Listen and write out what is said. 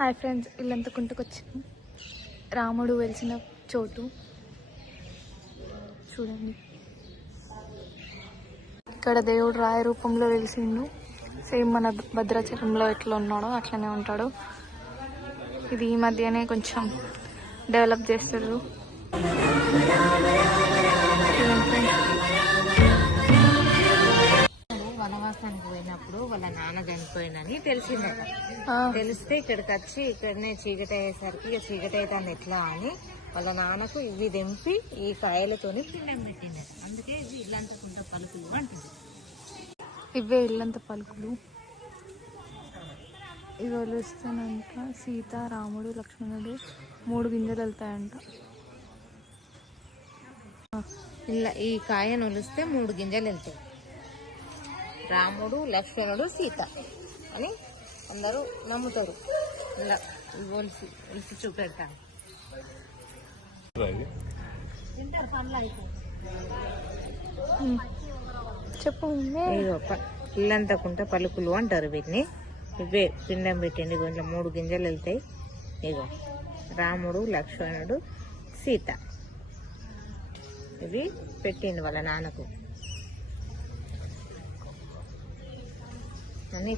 Hi friends, ఇల్లంతా కుంటకొచ్చింది. రాముడు వెలిసిన చోటు చూడండి. ఇక్కడ దేవుడు రాయ రూపంలో వెలిసిండు. సేమ్ మన భద్రాచలంలో ఎట్లా ఉన్నాడో అట్లనే ఉంటాడు. ఇది ఈ మధ్యనే కొంచెం డెవలప్ చేస్తారు. వనవాసానికి పోయినప్పుడు వాళ్ళ నాన్న చనిపోయిందని తెలిసిందట. తెలిస్తే ఇక్కడికి వచ్చి ఇక్కడనే చీకటి అయ్యేసరికి ఇక చీకటి అవుతాను ఎట్లా అని వాళ్ళ నాన్నకు ఇవి తెంపి ఈ కాయలతోని పిండం పెట్టిందట. అందుకే ఇవి ఇల్లంత కుంట పలుకులు అంటుంది. ఇవే ఇల్లంత పలుకులు. ఇవి వలుస్తానంట. సీత, రాముడు, లక్ష్మణుడు 3 గింజలు వెళ్తాయంట. ఇలా ఈ కాయను ఒలిస్తే 3 గింజలు వెళ్తాయి. రాముడు, లక్ష్మణుడు, సీత అని అందరూ నమ్ముతారు. ఇలా ఒలిసి చూపెడతాను. చెప్పు. ఇల్లంతకుంట పలుకులు అంటారు వీటిని. ఇవే పిండం పెట్టండి. కొంచెం 3 గింజలు వెళ్తాయి. ఇగో రాముడు, లక్ష్మణుడు, సీత ఇవి పెట్టింది వాళ్ళ నాన్నకు అని